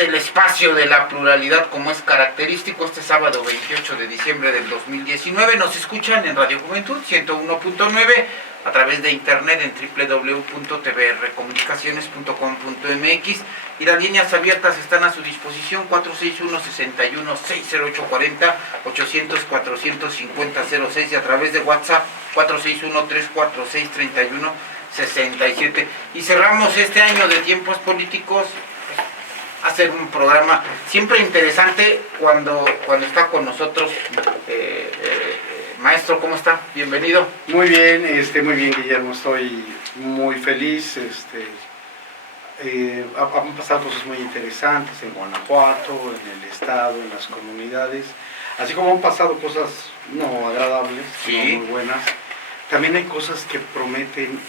el espacio de la pluralidad como es característico este sábado 28 de diciembre del 2019. Nos escuchan en Radio Juventud 101.9, a través de internet en www.tvrcomunicaciones.com.mx, y las líneas abiertas están a su disposición: 461-61-60840, 800-450-06, y a través de WhatsApp 461-346-3167. Y cerramos este año de tiempos políticos, hacer un programa siempre interesante cuando está con nosotros. Maestro, ¿cómo está? Bienvenido. Muy bien, Guillermo, estoy muy feliz. Han pasado cosas muy interesantes en Guanajuato, en el estado, en las comunidades, así como han pasado cosas no agradables, sí, no muy buenas. También hay cosas que prometen,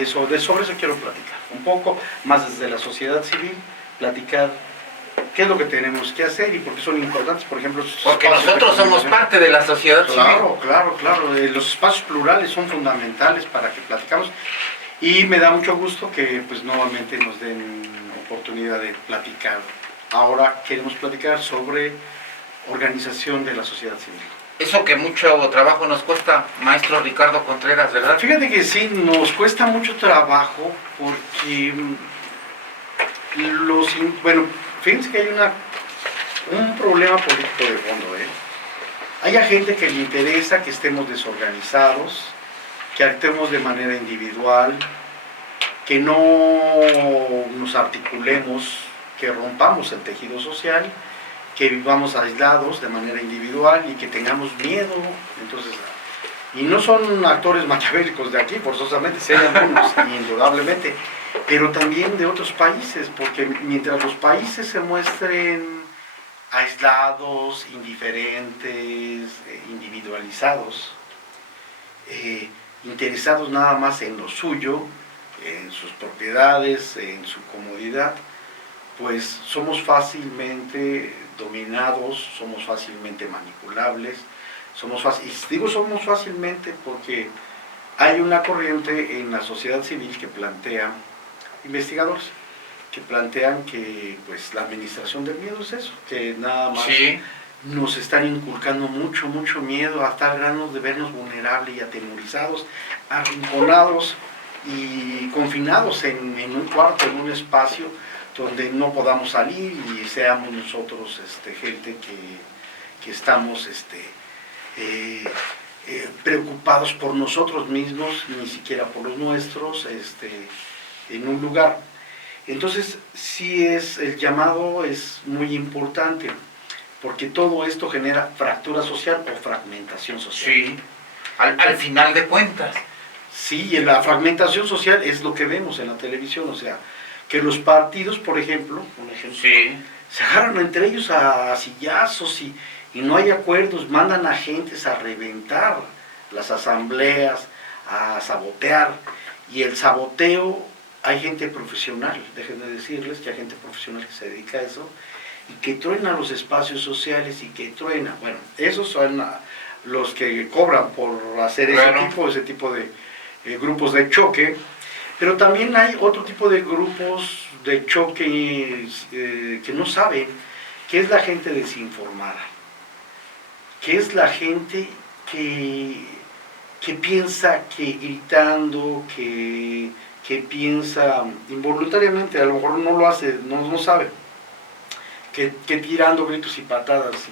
y sobre eso quiero platicar un poco más desde la sociedad civil, platicar qué es lo que tenemos que hacer y por qué son importantes. Por ejemplo, porque nosotros somos parte de la sociedad civil. Claro. Los espacios plurales son fundamentales para que platicamos, y me da mucho gusto que pues nuevamente nos den oportunidad de platicar. Ahora queremos platicar sobre organización de la sociedad civil. Eso que mucho trabajo nos cuesta, maestro Ricardo Contreras, ¿verdad? Fíjate que sí, nos cuesta mucho trabajo porque fíjense que hay un problema político de fondo. Hay a gente que le interesa que estemos desorganizados, que actuemos de manera individual, que no nos articulemos, que rompamos el tejido social, que vivamos aislados de manera individual y que tengamos miedo. Entonces, y no son actores maquiavélicos de aquí, forzosamente, sí hay algunos, indudablemente, pero también de otros países, porque mientras los países se muestren aislados, indiferentes, individualizados, interesados nada más en lo suyo, en sus propiedades, en su comodidad, pues somos fácilmente dominados, somos fácilmente manipulables, somos fácilmente porque hay una corriente en la sociedad civil que plantea, investigadores, que plantean que pues la administración del miedo es eso, que nada más nos están inculcando mucho miedo, a tal grado de vernos vulnerables y atemorizados, arrinconados y confinados en un cuarto, en un espacio donde no podamos salir y seamos nosotros gente que estamos preocupados por nosotros mismos, ni siquiera por los nuestros, en un lugar. Entonces, sí, el llamado es muy importante, porque todo esto genera fractura social o fragmentación social. Sí, al final de cuentas. Sí, y la fragmentación social es lo que vemos en la televisión, o sea, que los partidos, por ejemplo, sí, se agarran entre ellos a sillazos y no hay acuerdos, mandan a gentes a reventar las asambleas, a sabotear, y el saboteo, hay gente profesional, déjenme decirles que hay gente profesional que se dedica a eso, y que truena los espacios sociales y que truena, bueno, esos son los que cobran por hacer ese tipo de grupos de choque, pero también hay otro tipo de grupos de choque que no saben, que es la gente desinformada, que es la gente que piensa que gritando, que piensa involuntariamente, a lo mejor no lo hace, no sabe, que tirando gritos y patadas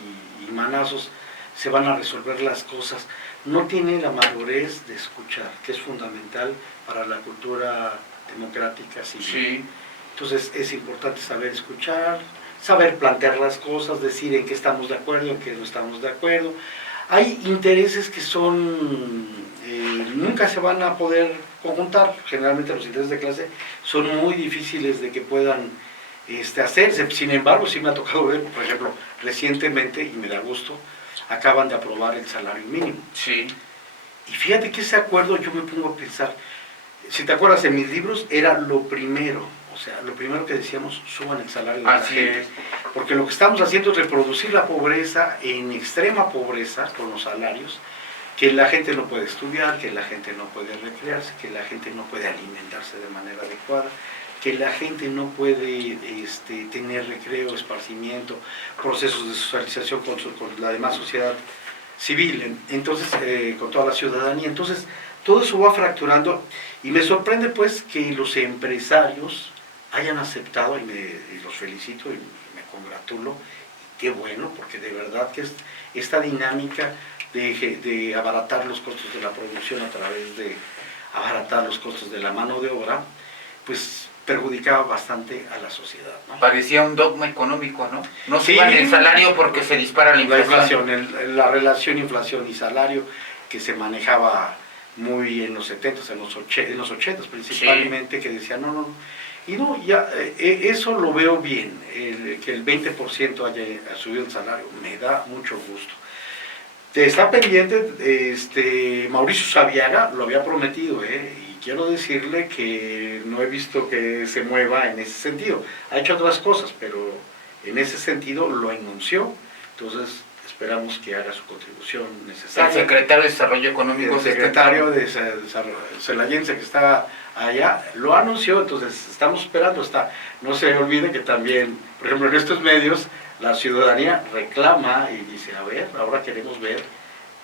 y manazos se van a resolver las cosas. No tiene la madurez de escuchar, que es fundamental para la cultura democrática civil. Sí. Entonces es importante saber escuchar, saber plantear las cosas, decir en qué estamos de acuerdo, en qué no estamos de acuerdo. Hay intereses que nunca se van a poder conjuntar. Generalmente los intereses de clase son muy difíciles de que puedan hacerse. Sin embargo, sí me ha tocado ver, por ejemplo, recientemente, y me da gusto, acaban de aprobar el salario mínimo. Sí. Y fíjate que ese acuerdo, yo me pongo a pensar, si te acuerdas, en mis libros era lo primero, o sea, lo primero que decíamos, suban el salario de la gente. Porque lo que estamos haciendo es reproducir la pobreza en extrema pobreza con los salarios, que la gente no puede estudiar, que la gente no puede recrearse, que la gente no puede alimentarse de manera adecuada. que la gente no puede tener recreo, esparcimiento, procesos de socialización con la demás sociedad civil, entonces con toda la ciudadanía. Entonces todo eso va fracturando y me sorprende pues que los empresarios hayan aceptado y los felicito y me congratulo. Qué bueno, porque de verdad que esta dinámica de abaratar los costos de la producción a través de abaratar los costos de la mano de obra, pues perjudicaba bastante a la sociedad, ¿no? Parecía un dogma económico, ¿no? No sí, suban el salario porque se dispara la inflación. La relación inflación y salario que se manejaba muy en los 70s, en los 80s principalmente, sí. Que decían no. Y no, ya eso lo veo bien, que el 20% haya subido el salario, me da mucho gusto. Está pendiente, Mauricio Sabiaga lo había prometido, y quiero decirle que no he visto que se mueva en ese sentido. Ha hecho otras cosas, pero en ese sentido lo enunció, entonces esperamos que haga su contribución necesaria. El secretario de Desarrollo Económico. El secretario de Celayense que está allá lo anunció, entonces estamos esperando. No se olvide que también, por ejemplo, en estos medios, la ciudadanía reclama y dice, a ver, ahora queremos ver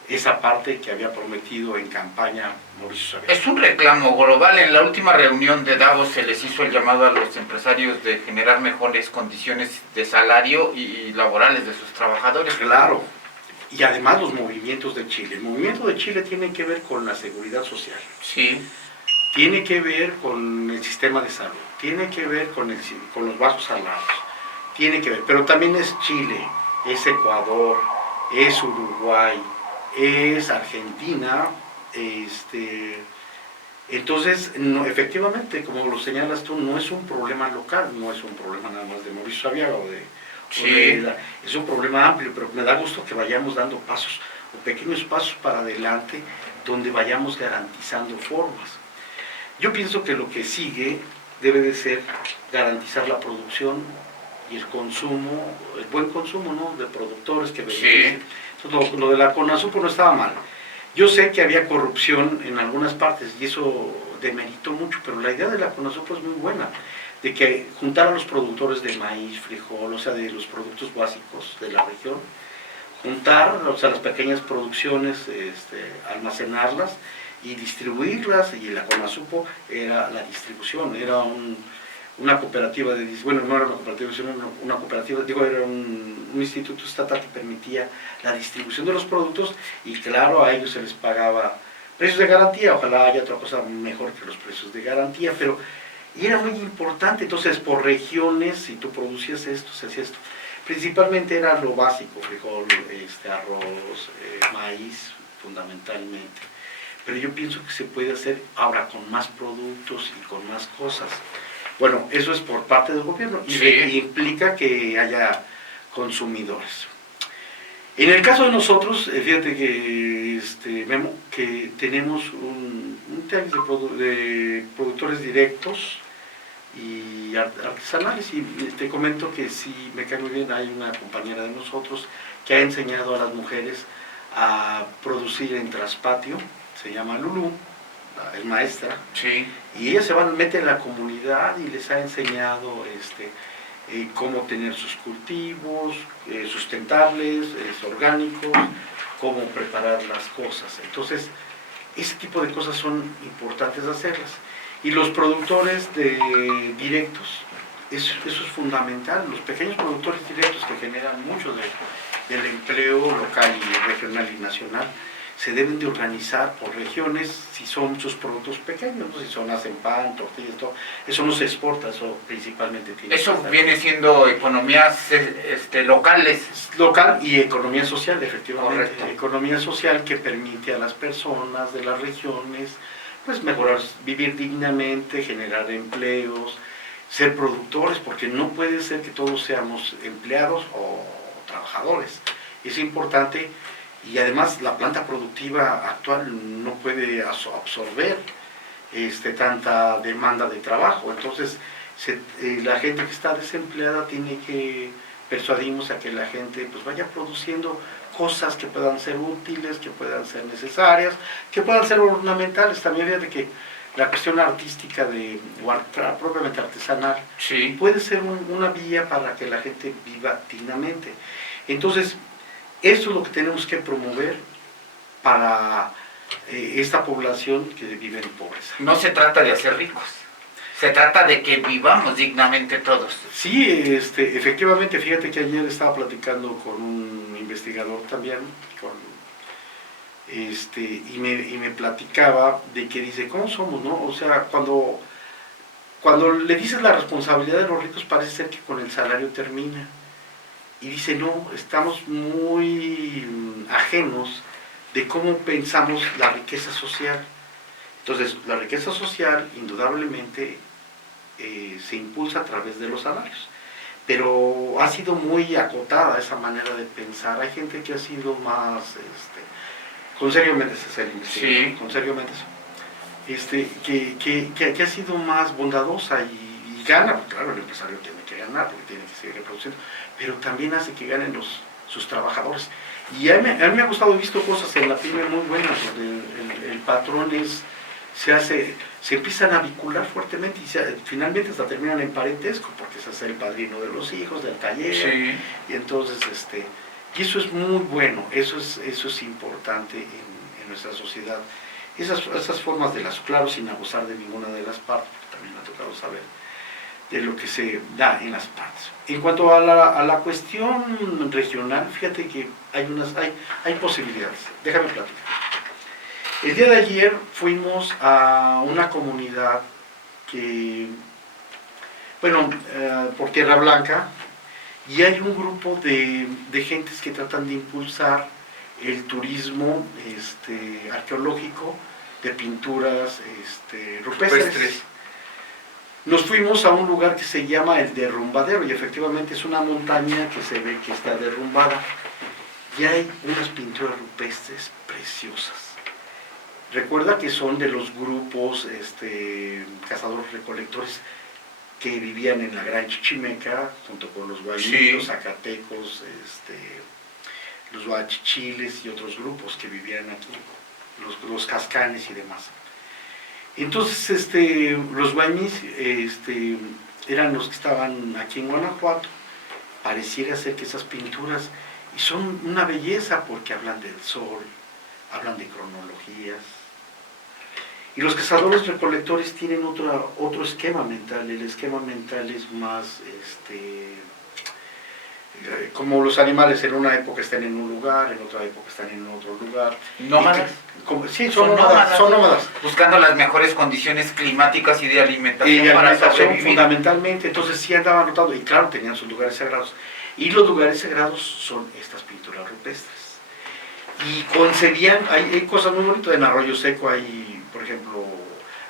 esa parte que había prometido en campaña Mauricio Sabiaga. Es un reclamo global. En la última reunión de Davos se les hizo el llamado a los empresarios de generar mejores condiciones de salario y laborales de sus trabajadores. Claro, y además los movimientos de Chile. El movimiento de Chile tiene que ver con la seguridad social. Sí. Tiene que ver con el sistema de salud, tiene que ver con los bajos salarios, tiene que ver, pero también es Chile, es Ecuador, es Uruguay, es Argentina, entonces efectivamente, como lo señalas tú, no es un problema local, no es un problema nada más de Mauricio Sabiaga es un problema amplio, pero me da gusto que vayamos dando pasos o pequeños pasos para adelante donde vayamos garantizando formas. Yo pienso que lo que sigue debe de ser garantizar la producción y el consumo, el buen consumo, ¿no?, de productores que beneficien. Entonces, lo de la CONASUPO no estaba mal. Yo sé que había corrupción en algunas partes y eso demeritó mucho, pero la idea de la CONASUPO es muy buena, de que juntar a los productores de maíz, frijol, o sea, de los productos básicos de la región, juntar, o sea, las pequeñas producciones, almacenarlas y distribuirlas, y la CONASUPO era la distribución, era una cooperativa bueno, no era una cooperativa, sino una cooperativa, era un instituto estatal que permitía la distribución de los productos, y claro, a ellos se les pagaba precios de garantía, ojalá haya otra cosa mejor que los precios de garantía, y era muy importante. Entonces por regiones, si tú producías esto, se hacía esto, principalmente era lo básico, frijol, arroz, maíz, fundamentalmente. Pero yo pienso que se puede hacer ahora con más productos y con más cosas. Bueno, eso es por parte del gobierno y implica que haya consumidores. En el caso de nosotros, fíjate que, Memo, que tenemos un team de productores directos y artesanales, y te comento que si me cae muy bien, hay una compañera de nosotros que ha enseñado a las mujeres a producir en traspatio. Se llama Lulú, es maestra, y ella se mete en la comunidad y les ha enseñado cómo tener sus cultivos sustentables, orgánicos, cómo preparar las cosas. Entonces, ese tipo de cosas son importantes hacerlas. Y los productores directos, eso es fundamental. Los pequeños productores directos que generan mucho del empleo local y regional y nacional, se deben de organizar por regiones si son muchos productos pequeños, ¿no? Si hacen pan, tortillas, todo, eso no se exporta, eso principalmente tiene. Eso viene siendo economías locales. Local y economía social, efectivamente. Correcto. Economía social que permite a las personas de las regiones pues mejorar, vivir dignamente, generar empleos, ser productores, porque no puede ser que todos seamos empleados o trabajadores. Es importante. Y además la planta productiva actual no puede absorber tanta demanda de trabajo. Entonces la gente que está desempleada persuadimos a que la gente pues vaya produciendo cosas que puedan ser útiles, que puedan ser necesarias, que puedan ser ornamentales. También fíjate que la cuestión artística propiamente artesanal, Sí. puede ser una vía para que la gente viva dignamente. Entonces, esto es lo que tenemos que promover para esta población que vive en pobreza. No se trata de hacer ricos, se trata de que vivamos dignamente todos. Sí, efectivamente, fíjate que ayer estaba platicando con un investigador también, y me platicaba de que dice, ¿cómo somos, no? O sea, cuando le dices la responsabilidad de los ricos, parece ser que con el salario termina. Y dice, no, estamos muy ajenos de cómo pensamos la riqueza social. Entonces, la riqueza social, indudablemente, se impulsa a través de los salarios. Pero ha sido muy acotada esa manera de pensar. Hay gente que ha sido más, con Sergio Méndez es el investigador, Sí. con Sergio Méndez, que ha sido más bondadosa y gana, claro, el empresario tiene que ganar porque tiene que seguir reproduciendo, pero también hace que ganen sus trabajadores. Y a mí me ha gustado, he visto cosas en la pyme muy buenas, donde el patrón se empiezan a vincular fuertemente y finalmente hasta terminan en parentesco, porque se hace el padrino de los hijos, del taller, Sí. y entonces, y eso es muy bueno, eso es importante en nuestra sociedad. Esas formas de claro, sin abusar de ninguna de las partes, porque también me ha tocado saber de lo que se da en las partes. En cuanto a la cuestión regional, fíjate que hay posibilidades. Déjame platicar. El día de ayer fuimos a una comunidad por Tierra Blanca, y hay un grupo de gentes que tratan de impulsar el turismo arqueológico de pinturas rupestres. Nos fuimos a un lugar que se llama el Derrumbadero, y efectivamente es una montaña que se ve que está derrumbada, y hay unas pinturas rupestres preciosas. Recuerda que son de los grupos cazadores-recolectores que vivían en la Gran Chichimeca, junto con los guayos, Sí. los zacatecos, los huachichiles y otros grupos que vivían aquí, los cascanes y demás. Entonces, los guaymis eran los que estaban aquí en Guanajuato. Pareciera ser que esas pinturas, y son una belleza porque hablan del sol, hablan de cronologías. Y los cazadores recolectores tienen otro esquema mental. El esquema mental es más, como los animales, en una época están en un lugar, en otra época están en otro lugar. ¿Nómadas? Sí, son nómadas. Buscando las mejores condiciones climáticas y de alimentación, Y para alimentación sobrevivir. fundamentalmente, entonces sí andaban notando, y claro, tenían sus lugares sagrados. Y los lugares sagrados son estas pinturas rupestres. Y concebían, hay cosas muy bonitas, en Arroyo Seco hay, por ejemplo,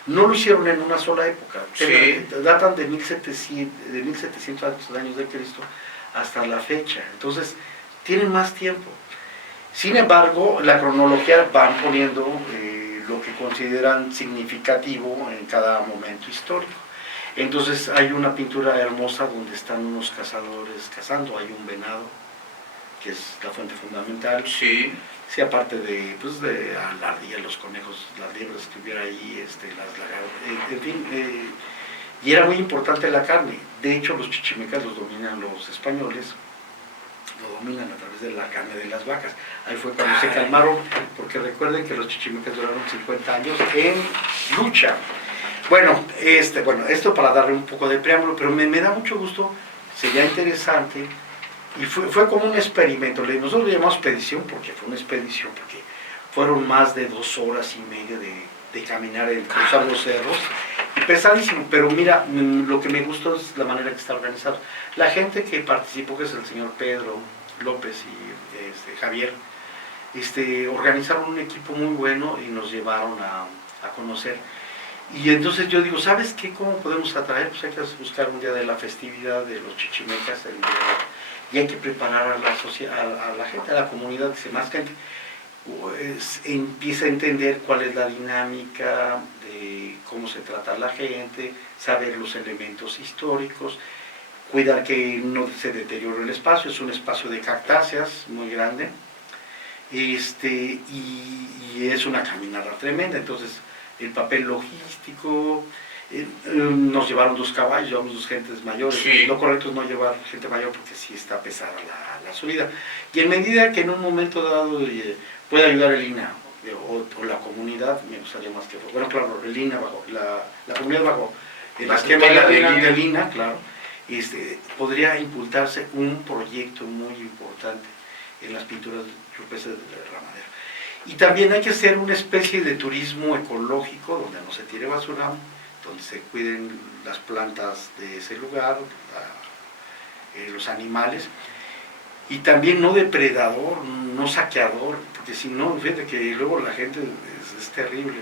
no lo hicieron en una sola época, Sí. datan de 1700 años de Cristo hasta la fecha, entonces tienen más tiempo. Sin embargo, la cronología van poniendo lo que consideran significativo en cada momento histórico. Entonces hay una pintura hermosa donde están unos cazadores cazando, hay un venado, que es la fuente fundamental. Sí. Sí, aparte de la ardilla, los conejos, las liebres que hubiera ahí, las lagartas, en fin, y era muy importante la carne. De hecho, los chichimecas los dominan los españoles, lo dominan a través de la carne de las vacas. Ahí fue cuando se calmaron, porque recuerden que los chichimecas duraron 50 años en lucha. Bueno, esto para darle un poco de preámbulo, pero me da mucho gusto, sería interesante. Y fue como un experimento. Nosotros le llamamos expedición porque fue una expedición, porque fueron más de 2 horas y media de caminar, cruzar los cerros, y pesadísimo. Pero mira, lo que me gustó es la manera que está organizado. La gente que participó, que es el señor Pedro López y Javier, organizaron un equipo muy bueno y nos llevaron a conocer. Y entonces yo digo, ¿sabes qué? ¿Cómo podemos atraer? Pues hay que buscar un día de la festividad de los chichimecas, y hay que preparar a la gente, a la comunidad, que más gente empieza a entender cuál es la dinámica, de cómo se trata a la gente, saber los elementos históricos, cuidar que no se deteriore el espacio. Es un espacio de cactáceas muy grande, y es una caminada tremenda. Entonces el papel logístico. Nos llevaron 2 caballos, llevamos 2 gentes mayores. Sí. Lo correcto es no llevar gente mayor porque sí está pesada la subida. Y en medida que en un momento dado puede ayudar el INA o la comunidad, me gustaría más que... Bueno, claro, el INA bajo, la comunidad bajo el esquema del INA, claro, podría impulsarse un proyecto muy importante en las pinturas rupestres de la madera. Y también hay que hacer una especie de turismo ecológico donde no se tire basura, donde se cuiden las plantas de ese lugar, los animales, y también no depredador, no saqueador, porque si no, fíjate que luego la gente es terrible.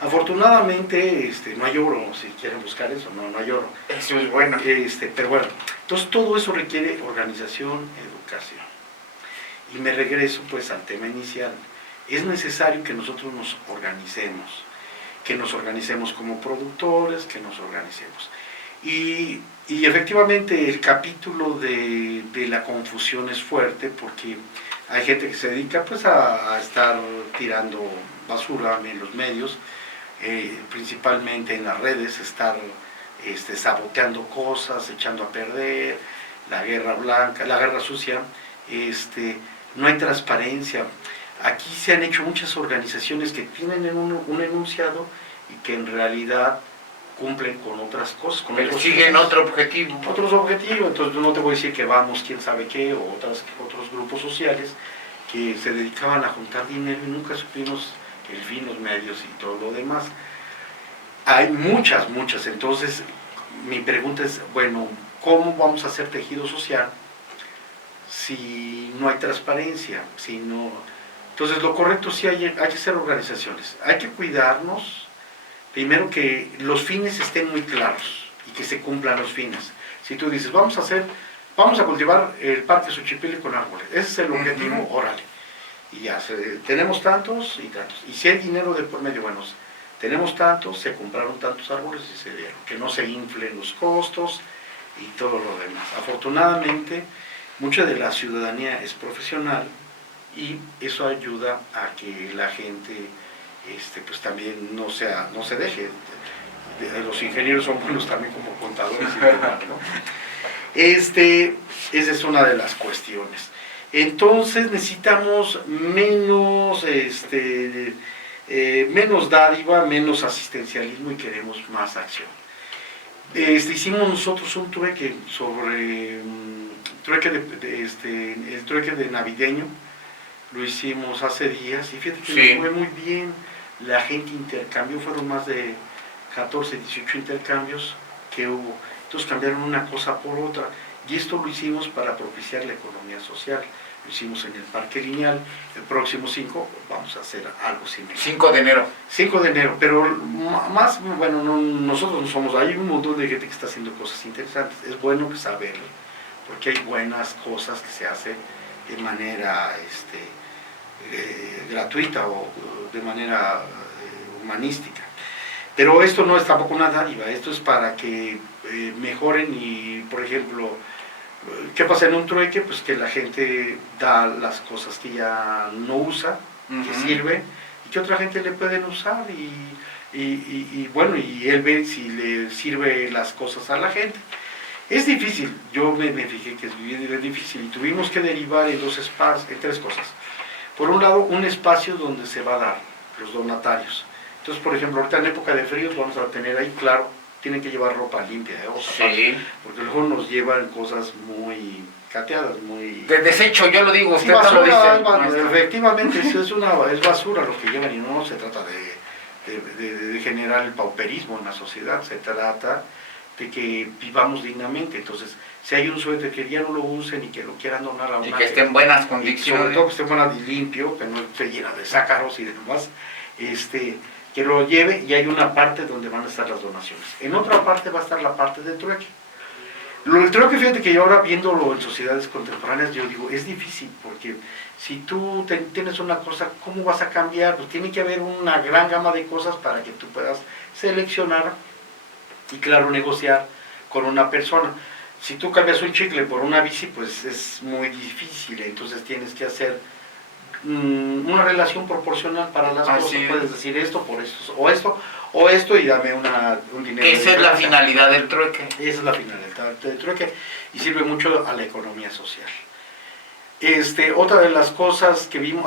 Afortunadamente no hay oro, si quieren buscar eso, no hay oro. Eso es bueno. Pero bueno, entonces todo eso requiere organización, educación. Y me regreso pues al tema inicial. Es necesario que nosotros nos organicemos como productores, que nos organicemos. Y efectivamente el capítulo de la confusión es fuerte porque hay gente que se dedica pues a estar tirando basura en los medios, principalmente en las redes, estar saboteando cosas, echando a perder, la guerra blanca, la guerra sucia, no hay transparencia. Aquí se han hecho muchas organizaciones que tienen un enunciado y que en realidad cumplen con otras cosas. Pero siguen otro objetivo. Otros objetivos, entonces no te voy a decir que vamos quién sabe qué, o otros grupos sociales que se dedicaban a juntar dinero y nunca supimos el fin, los medios y todo lo demás. Hay muchas, entonces mi pregunta es, bueno, ¿cómo vamos a hacer tejido social si no hay transparencia? Si no... Entonces lo correcto sí hay que hacer organizaciones, hay que cuidarnos, primero que los fines estén muy claros y que se cumplan los fines. Si tú dices, vamos a cultivar el parque Xochipilco con árboles, ese es el objetivo, órale. Y ya, tenemos tantos y tantos. Y si hay dinero de por medio, bueno, tenemos tantos, se compraron tantos árboles y se dieron. Que no se inflen los costos y todo lo demás. Afortunadamente, mucha de la ciudadanía es profesional y eso ayuda a que la gente pues también no se deje. Los ingenieros son buenos también como contadores y demás, ¿no? Esa es una de las cuestiones. Entonces necesitamos menos dádiva, menos asistencialismo y queremos más acción. Hicimos nosotros un trueque sobre el trueque de navideño, lo hicimos hace días y fíjate que nos fue muy bien, la gente intercambió, fueron más de 14, 18 intercambios que hubo, entonces cambiaron una cosa por otra y esto lo hicimos para propiciar la economía social. Lo hicimos en el Parque Lineal, el próximo 5 vamos a hacer algo similar. 5 de enero. 5 de enero, pero más, bueno, nosotros no somos, hay un montón de gente que está haciendo cosas interesantes, es bueno que saberlo, porque hay buenas cosas que se hacen de manera gratuita o de manera humanística. Pero esto no es tampoco una dádiva, esto es para que mejoren y, por ejemplo, ¿qué pasa en un trueque? Pues que la gente da las cosas que ya no usa, que sirven, y que otra gente le pueden usar, y bueno, y él ve si le sirve las cosas a la gente. Es difícil, yo me fijé que es difícil, y tuvimos que derivar en tres cosas. Por un lado, un espacio donde se va a dar los donatarios. Entonces, por ejemplo, ahorita en época de fríos vamos a tener ahí, claro, tienen que llevar ropa limpia, porque luego nos llevan cosas muy cateadas, muy... De desecho, yo lo digo, usted basura, no lo dice. Efectivamente, es basura lo que llevan y no se trata de generar el pauperismo en la sociedad, se trata de que vivamos dignamente. Entonces, si hay un suéter que ya no lo usen y que lo quieran donar a una... Y que esté en buenas condiciones. Sobre todo que esté bueno y limpio, que no esté llena de sácaros y demás, que lo lleve, y hay una parte donde van a estar las donaciones. En otra parte va a estar la parte de trueque. El trueque, fíjate que yo ahora viéndolo en sociedades contemporáneas, yo digo, es difícil, porque si tú tienes una cosa, ¿cómo vas a cambiar? Pues tiene que haber una gran gama de cosas para que tú puedas seleccionar y, claro, negociar con una persona. Si tú cambias un chicle por una bici, pues es muy difícil, entonces tienes que hacer una relación proporcional para las Así cosas. es. Puedes decir esto por esto, o esto, y dame un dinero. Esa es la finalidad del trueque. Esa es la finalidad del trueque, y sirve mucho a la economía social. Otra de las cosas que vimos,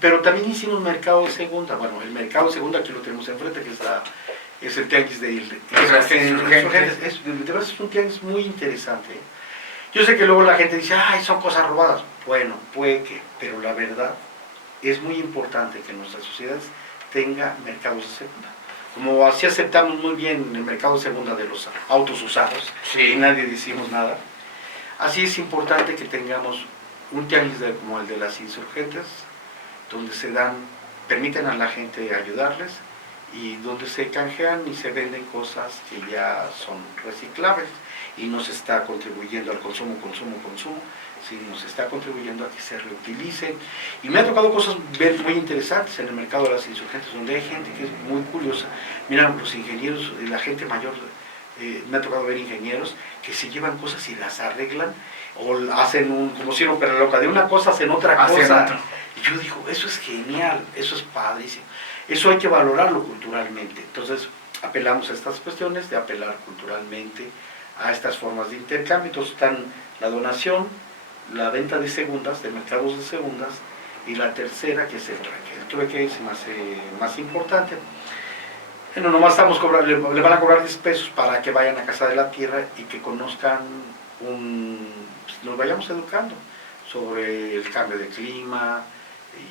pero también hicimos mercado de segunda. Bueno, el mercado de segunda aquí lo tenemos enfrente, que es el tianguis de Insurgentes. De verdad es un tianguis muy interesante. Yo sé que luego la gente dice, ay, son cosas robadas. Bueno, puede que, pero la verdad es muy importante que nuestra sociedad tenga mercados de segunda. Como así aceptamos muy bien el mercado de segunda de los autos usados, Sí. y nadie decimos nada, así es importante que tengamos un tianguis como el de las Insurgentes, donde permiten a la gente ayudarles, y donde se canjean y se venden cosas que ya son reciclables, y nos está contribuyendo al consumo, sí, nos está contribuyendo a que se reutilicen. Y me ha tocado cosas muy interesantes en el mercado de las Insurgentes, donde hay gente que es muy curiosa. Mira, los ingenieros, la gente mayor, me ha tocado ver ingenieros que se llevan cosas y las arreglan, o hacen como si pero loca, de una cosa hacen otra cosa. Y yo digo, eso es genial, eso es padrísimo. Eso hay que valorarlo culturalmente. Entonces, apelamos a estas cuestiones de apelar culturalmente a estas formas de intercambio. Entonces están la donación, la venta de segundas, de mercados de segundas, y la tercera, que es el trueque. El trueque es más importante. Bueno, nomás le van a cobrar 10 pesos para que vayan a Casa de la Tierra y que conozcan nos vayamos educando sobre el cambio de clima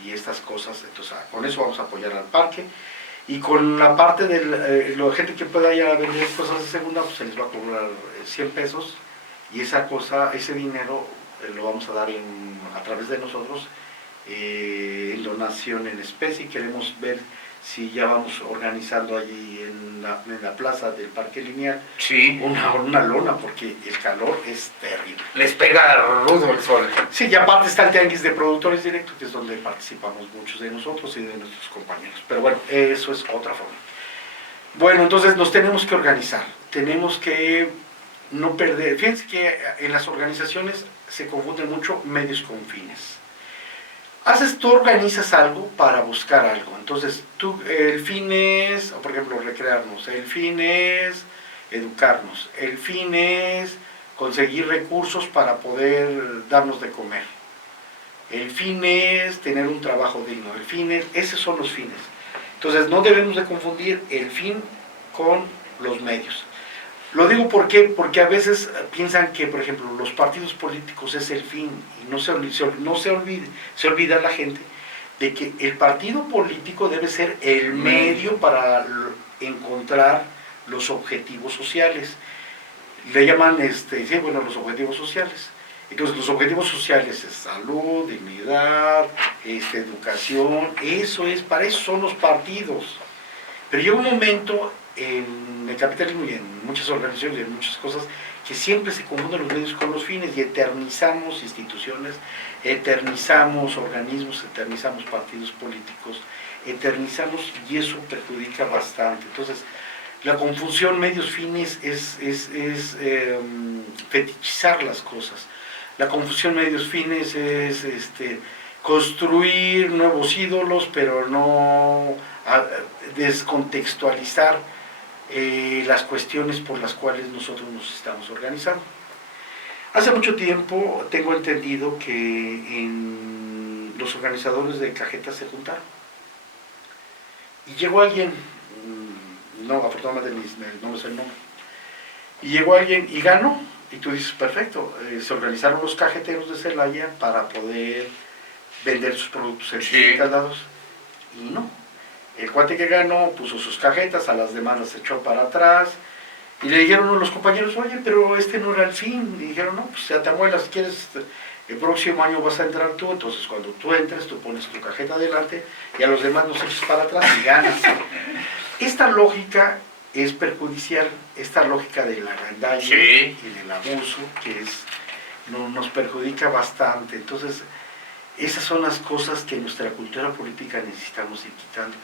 y estas cosas. Entonces, con eso vamos a apoyar al parque. Y con la parte de la gente que pueda ir a vender cosas de segunda, pues se les va a cobrar 100 pesos, y ese dinero lo vamos a dar a través de nosotros en donación en especie. Queremos ver si ya vamos organizando allí en la plaza del Parque Lineal, sí, una lona, porque el calor es terrible. Les pega rudo el sol. Sí, y aparte está el tianguis de productores directos, que es donde participamos muchos de nosotros y de nuestros compañeros. Pero bueno, eso es otra forma. Bueno, entonces nos tenemos que organizar, tenemos que no perder. Fíjense que en las organizaciones se confunden mucho medios con fines. Tú organizas algo para buscar algo. Entonces, el fin es, por ejemplo, recrearnos. El fin es educarnos. El fin es conseguir recursos para poder darnos de comer. El fin es tener un trabajo digno. Esos son los fines. Entonces, no debemos de confundir el fin con los medios. Lo digo porque a veces piensan que, por ejemplo, los partidos políticos es el fin, y no se olvida la gente de que el partido político debe ser el medio para encontrar los objetivos sociales. Le llaman, los objetivos sociales. Entonces, los objetivos sociales es salud, dignidad, educación, para eso son los partidos. Pero llega un momento en el capitalismo y en muchas organizaciones y en muchas cosas que siempre se confunden los medios con los fines, y eternizamos instituciones, eternizamos organismos, eternizamos partidos políticos, y eso perjudica bastante. Entonces, la confusión medios-fines es fetichizar las cosas. La confusión medios-fines es construir nuevos ídolos, pero no descontextualizar las cuestiones por las cuales nosotros nos estamos organizando. Hace mucho tiempo tengo entendido que los organizadores de cajetas se juntaron, y llegó alguien, no, afortunadamente no me sé el nombre, y llegó alguien y ganó, y tú dices, perfecto, se organizaron los cajeteros de Celaya para poder vender sus productos certificados, y no. El cuate que ganó puso sus cajetas, a las demás las echó para atrás, y le dijeron a los compañeros, oye, pero no era el fin. Y dijeron, no, pues ya te amuelas, si quieres, el próximo año vas a entrar tú. Entonces cuando tú entres, tú pones tu cajeta adelante, y a los demás los echas para atrás y ganas. Esta lógica es perjudicial, esta lógica del agandalle y del abuso, que nos perjudica bastante. Entonces, esas son las cosas que en nuestra cultura política necesitamos ir quitando.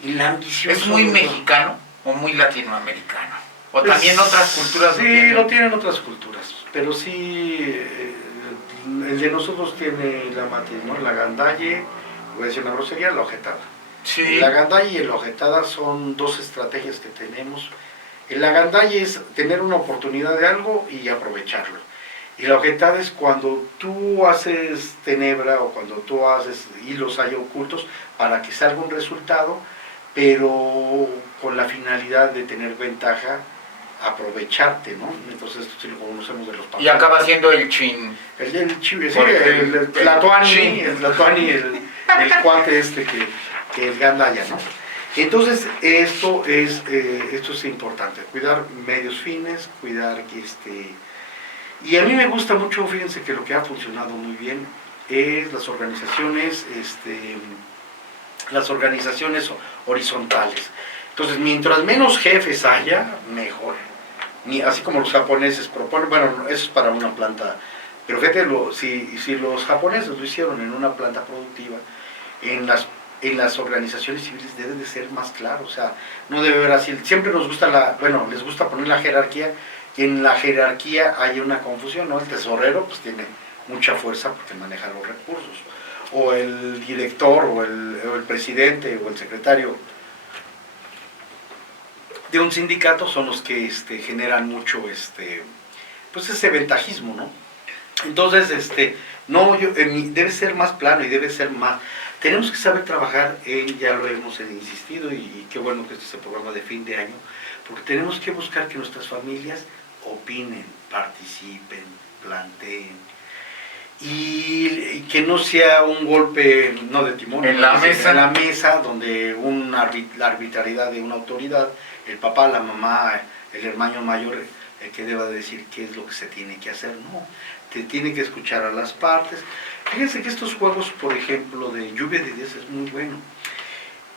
Y la ambición... ¿Es muy mexicano o muy latinoamericano? ¿O también otras culturas? Sí, lo tienen otras culturas, pero sí, el de nosotros tiene la matriz, ¿no? La gandalle, voy a decir una grosería, la ojetada. Sí. La gandalla y la ojetada son dos estrategias que tenemos. El agandalla es tener una oportunidad de algo y aprovecharlo. Y la ojetada es cuando tú haces tenebra o cuando tú haces hilos ahí ocultos para que salga un resultado, pero con la finalidad de tener ventaja, aprovecharte, ¿no? Entonces esto sí lo conocemos de los papeles. Y acaba siendo el chin. El tlatoani, el cuate que es gandalla, ¿no? Entonces esto es importante, cuidar medios fines, cuidar y a mí me gusta mucho, fíjense que lo que ha funcionado muy bien es las organizaciones horizontales. Entonces, mientras menos jefes haya, mejor. Así como los japoneses proponen, bueno, eso es para una planta, pero fíjate, si los japoneses lo hicieron en una planta productiva, en las organizaciones civiles debe de ser más claro, o sea, no debe haber así, siempre les gusta poner la jerarquía, y en la jerarquía hay una confusión, ¿no? El tesorero pues tiene mucha fuerza porque maneja los recursos, o el director, o el presidente, o el secretario de un sindicato son los que generan mucho pues ese ventajismo, ¿no? Entonces, debe ser más plano y debe ser más. Tenemos que saber trabajar ya lo hemos insistido, y qué bueno que este es el programa de fin de año, porque tenemos que buscar que nuestras familias opinen, participen, planteen, y que no sea un golpe, no de timón, en la mesa, donde la arbitrariedad de una autoridad, el papá, la mamá, el hermano mayor, el que deba decir qué es lo que se tiene que hacer, no, te tiene que escuchar a las partes. Fíjense que estos juegos, por ejemplo, de lluvia de ideas es muy bueno.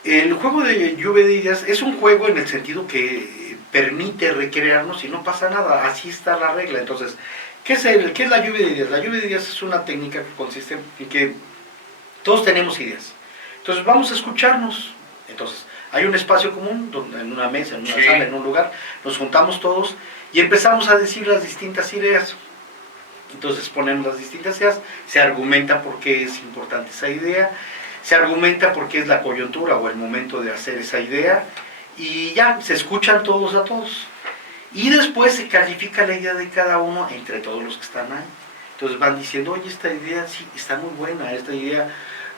El juego de lluvia de ideas es un juego en el sentido que permite recrearnos y no pasa nada, así está la regla. Entonces, ¿qué es la lluvia de ideas? La lluvia de ideas es una técnica que consiste en que todos tenemos ideas. Entonces vamos a escucharnos. Entonces, hay un espacio común, en una mesa, en una sala, en un lugar, nos juntamos todos y empezamos a decir las distintas ideas. Entonces ponemos las distintas ideas, se argumenta por qué es importante esa idea, se argumenta por qué es la coyuntura o el momento de hacer esa idea, y ya, se escuchan todos a todos. Y después se califica la idea de cada uno entre todos los que están ahí. Entonces van diciendo, oye, esta idea sí está muy buena, esta idea,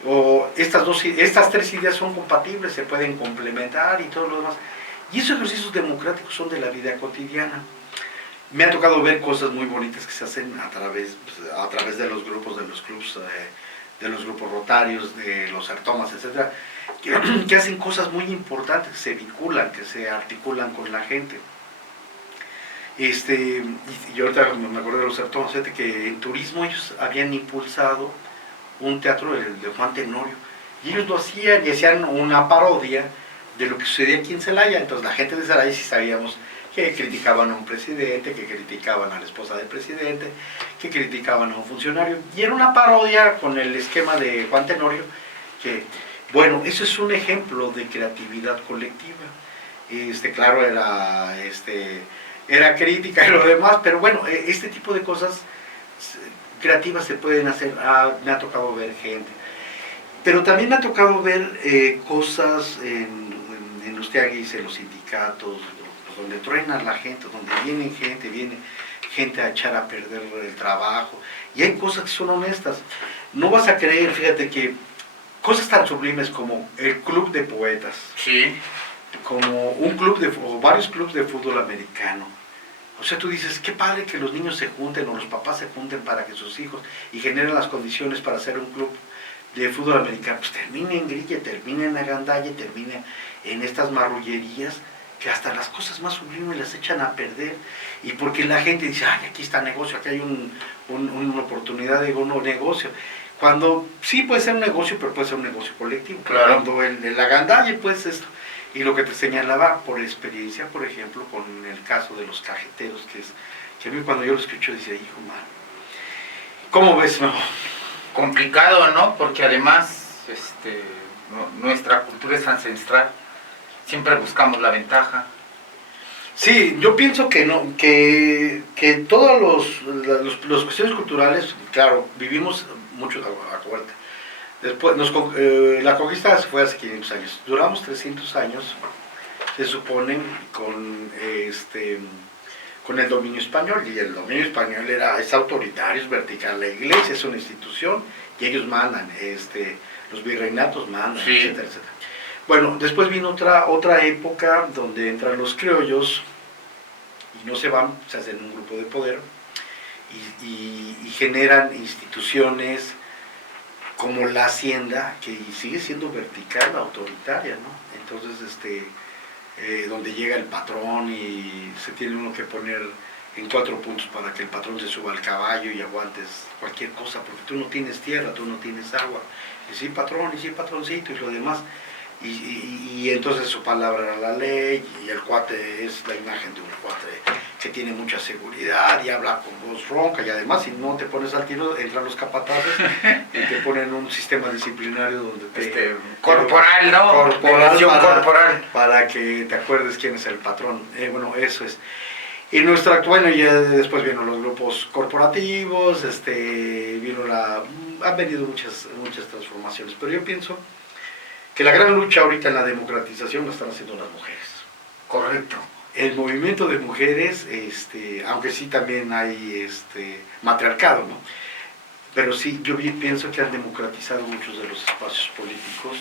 o estas tres ideas son compatibles, se pueden complementar y todo lo demás. Y esos ejercicios democráticos son de la vida cotidiana. Me ha tocado ver cosas muy bonitas que se hacen a través de los grupos, de los clubs, de los grupos rotarios, de los artomas, etcétera, que hacen cosas muy importantes, que se vinculan, que se articulan con la gente. Y ahorita me acuerdo de los artomas, fíjate que en turismo ellos habían impulsado un teatro de Juan Tenorio, y ellos lo hacían y hacían una parodia de lo que sucedía aquí en Celaya. Entonces la gente de Celaya sí sabíamos que criticaban a un presidente, que criticaban a la esposa del presidente, que criticaban a un funcionario, y era una parodia con el esquema de Juan Tenorio, que, bueno, eso es un ejemplo de creatividad colectiva. Claro, era crítica y lo demás, pero bueno, este tipo de cosas creativas se pueden hacer. Me ha tocado ver gente, pero también me ha tocado ver cosas en los tianguis, en los sindicatos, donde truena la gente, donde viene gente a echar a perder el trabajo, y hay cosas que son honestas. No vas a creer, fíjate, que cosas tan sublimes como el club de poetas, sí, como o varios clubes de fútbol americano. O sea, tú dices, qué padre que los niños se junten o los papás se junten para que sus hijos, y generen las condiciones para hacer un club de fútbol americano. Pues termina en grilla, termina en agandalla, termina en estas marrullerías, que hasta las cosas más sublimes las echan a perder, y porque la gente dice, ay, aquí está negocio, aquí hay una oportunidad de un negocio, cuando sí puede ser un negocio, pero puede ser un negocio colectivo. Claro. Cuando el agandalle, pues esto, y lo que te señalaba por experiencia, por ejemplo, con el caso de los cajeteros, que a mí cuando yo lo escucho decía, hijo, man, ¿cómo ves, no? Complicado, ¿no? Porque además nuestra cultura es ancestral. Siempre buscamos la ventaja. Sí, yo pienso que no, que todas las cuestiones culturales, claro, vivimos mucho, acuérdate, Después, la conquista fue hace 500 años. Duramos 300 años, se supone, con el dominio español. Y el dominio español es autoritario, es vertical. La iglesia es una institución y ellos mandan, los virreinatos mandan, sí, etcétera, etcétera. Bueno, después vino otra época donde entran los criollos y no se van, se hacen un grupo de poder y generan instituciones como la hacienda, que sigue siendo vertical, autoritaria, ¿no? Entonces, donde llega el patrón y se tiene uno que poner en 4 puntos para que el patrón se suba al caballo y aguantes cualquier cosa, porque tú no tienes tierra, tú no tienes agua, y sí patrón, y sí patroncito, y lo demás. Y entonces su palabra era la ley, y el cuate es la imagen de un cuate que tiene mucha seguridad y habla con voz ronca, y además si no te pones al tiro entran los capataces y te ponen un sistema disciplinario donde corporal, ¿no? Corporal, para que te acuerdes quién es el patrón. Bueno, eso es. Y bueno, ya después vino los grupos corporativos, han venido muchas transformaciones, pero yo pienso que la gran lucha ahorita en la democratización la están haciendo las mujeres. Correcto. El movimiento de mujeres, aunque sí también hay matriarcado, ¿no? Pero sí, yo pienso que han democratizado muchos de los espacios políticos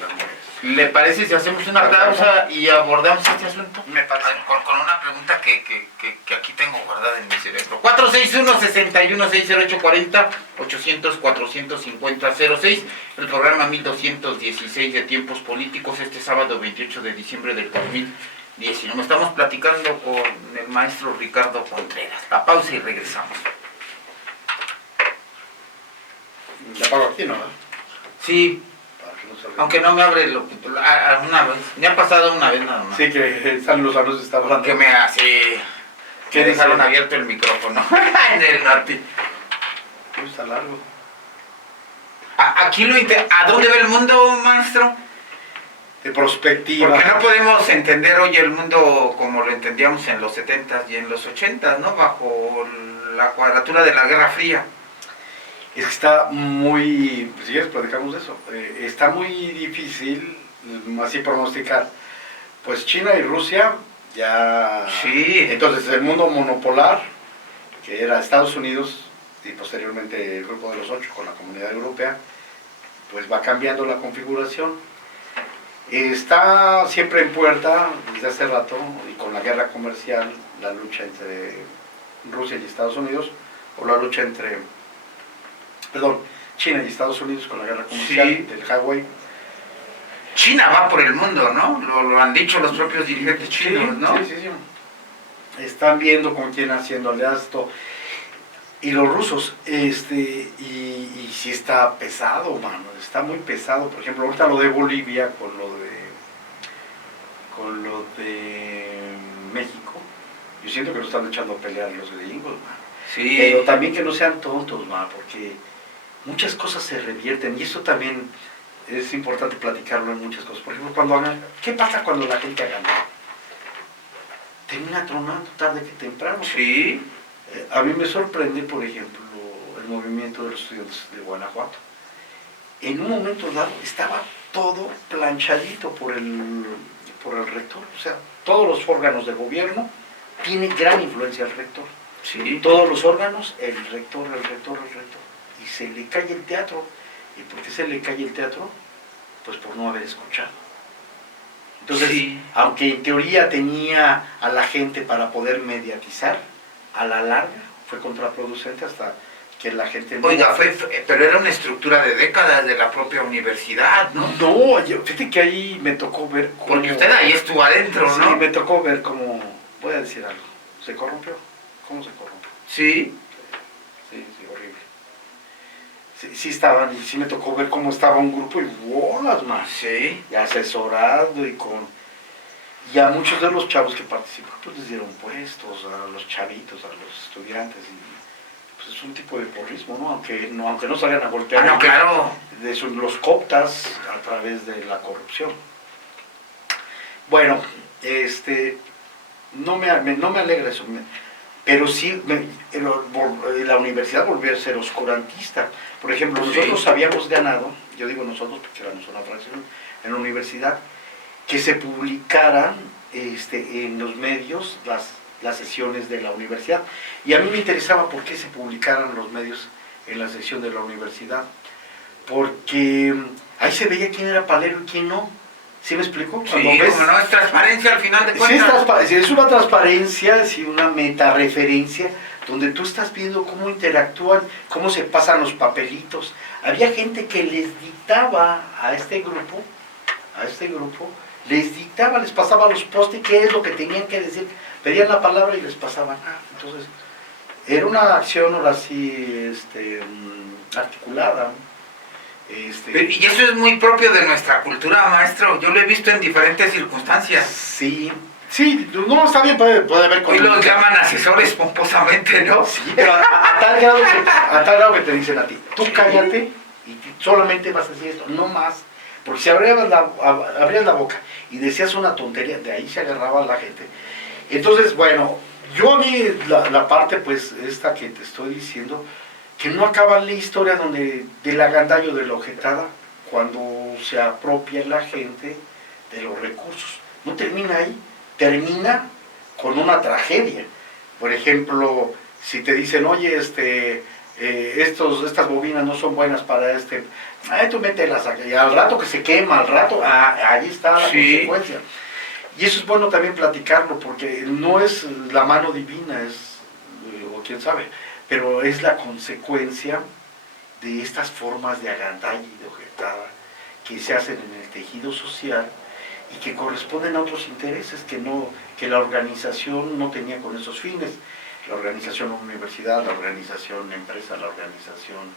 las mujeres. ¿Le parece si hacemos una pausa y abordamos este asunto? Me parece. Con una pregunta que aquí tengo guardada en mi cerebro. 461-61-60840, 800-450-06, el programa 1216 de Tiempos Políticos, este sábado 28 de diciembre del 2019. Estamos platicando con el maestro Ricardo Contreras. La pausa y regresamos. La pago aquí, ¿no? Sí. Aunque no me abre una vez, me ha pasado una vez nada más. Sí, que están los anuncios, está hablando. Que me hace... Que dejaron abierto el micrófono en el norte. Está largo. Aquí ¿a dónde va el mundo, maestro? De perspectiva. Porque no podemos entender hoy el mundo como lo entendíamos en los 70s y en los 80s, ¿no? Bajo la cuadratura de la Guerra Fría. Es que está muy, si quieres platicamos de eso, está muy difícil así pronosticar. Pues China y Rusia ya... Sí. Entonces el mundo monopolar, que era Estados Unidos y posteriormente el Grupo de los 8 con la Comunidad Europea, pues va cambiando la configuración. Está siempre en puerta desde hace rato, y con la guerra comercial, la lucha entre Rusia y Estados Unidos, o la lucha entre... China y Estados Unidos con la guerra comercial, sí, del Huawei. China va por el mundo, ¿no? Lo han dicho los propios dirigentes chinos, sí, ¿no? Sí. Están viendo con quién haciendo alianzas, y los rusos, y sí está pesado, mano, está muy pesado. Por ejemplo, ahorita lo de Bolivia con lo de México, yo siento que lo están echando a pelear los gringos, mano. Sí. Pero también que no sean tontos, mano, porque muchas cosas se revierten, y eso también es importante platicarlo en muchas cosas. Por ejemplo, ¿qué pasa cuando la gente gana? Termina tronando tarde que temprano. Sí. A mí me sorprende, por ejemplo, el movimiento de los estudiantes de Guanajuato. En un momento dado estaba todo planchadito por el rector. O sea, todos los órganos de gobierno tienen gran influencia el rector. Sí. Todos los órganos, el rector. Y se le cae el teatro. ¿Y por qué se le cae el teatro? Pues por no haber escuchado. Entonces, sí, aunque en teoría tenía a la gente para poder mediatizar, a la larga fue contraproducente hasta que la gente... Oiga, pero era una estructura de décadas de la propia universidad, ¿no? No, fíjate que ahí me tocó ver cómo... Porque usted ahí estuvo adentro, ¿no? Sí, me tocó ver cómo... Voy a decir algo. ¿Se corrompió? ¿Cómo se corrompió? Sí. Sí, horrible. Sí estaban, y sí me tocó ver cómo estaba un grupo y bolas más. Sí. Y asesorado y con... Y a muchos de los chavos que participaron, pues les dieron puestos, a los chavitos, a los estudiantes, y pues es un tipo de porrismo, ¿no? Aunque no salgan a golpear. No, claro. Los cooptas a través de la corrupción. Bueno, no me alegra eso, pero sí, la universidad volvió a ser oscurantista. Por ejemplo, nosotros habíamos ganado, yo digo nosotros porque éramos una fracción en la universidad, que se publicaran en los medios las sesiones de la universidad. Y a mí me interesaba por qué se publicaran los medios en la sección de la universidad. Porque ahí se veía quién era palero y quién no. ¿Sí me explico? Cuando sí, ves, como no es transparencia al final de cuentas. Sí, es una transparencia, sí, una metareferencia, donde tú estás viendo cómo interactúan, cómo se pasan los papelitos. Había gente que les dictaba a este grupo, les dictaba, les pasaba los postes, qué es lo que tenían que decir. Pedían la palabra y les pasaban. Entonces, era una acción ahora sí articulada. Y eso es muy propio de nuestra cultura, maestro. Yo lo he visto en diferentes circunstancias. Sí, no, está bien, puede haber... Hoy los llaman asesores pomposamente, ¿no? Sí, pero a tal grado que te dicen a ti, tú cállate y solamente vas a decir esto, no más. Porque si abrías la boca y decías una tontería, de ahí se agarraba la gente. Entonces, bueno, yo a mí la parte, pues, esta que te estoy diciendo, que no acaba la historia del agandallo de la ojetada cuando se apropia la gente de los recursos. No termina ahí, termina con una tragedia. Por ejemplo, si te dicen, oye, estas bobinas no son buenas para tú mételas aquí, y al rato que se quema, ahí está la consecuencia. Y eso es bueno también platicarlo, porque no es la mano divina, o quién sabe, pero es la consecuencia de estas formas de agandalla y de ojetada que se hacen en el tejido social y que corresponden a otros intereses que la organización no tenía con esos fines. La organización universidad, la organización empresa, la organización...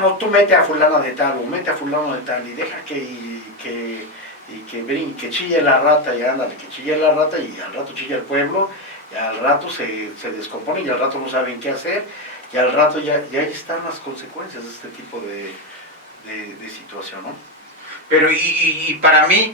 no, tú mete a fulano de tal o mete a fulano de tal y deja que chille la rata y ándale, que chille la rata y al rato chilla el pueblo. Y al rato se descompone y al rato no saben qué hacer y al rato ya ahí están las consecuencias de este tipo de situación, ¿no? Pero y para mí